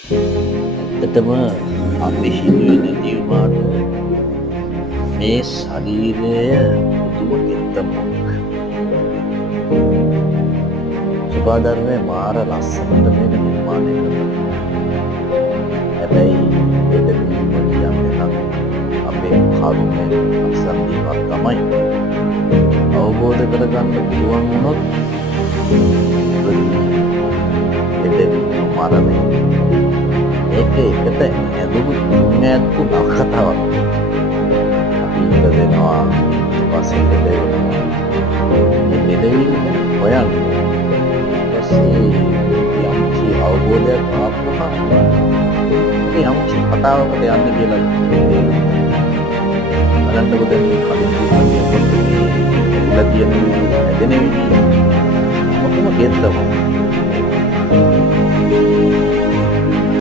ඇත්තටම අපි හිතුවේ නැති වුණාට මේ ශරීරය පුදුම කෙත්තමක්. සුභාධර්මයේ මාර ලස්සනට මේක නිර්මාණය කරනවා. හැබැයි එතනදීම කියන්නේ නම් අපේ කර්මය අසන්දීපක් තමයි. අවබෝධ කරගන්න පුළුවන් වුණොත් එතනදීම මරණය. ඒක එකට ඇඳුණු තුන්ඇත්තු නවකතාවක්. අපි ඉපදෙනවා පස්සේ ලෙඩවෙනවා. මේ ලෙඩවීම හොයන්න. ඊපස්සේ යම්කිසි අවබෝධයක් ආපුවම මේ යම්කිසි කතාවකට යන්න කියලා තේරෙනවා. බලන්නකො දැන් මේ කලින් දීපන්නේ ඉඳලා තියෙන හැදෙන විදිහ මොකම ගෙත්තම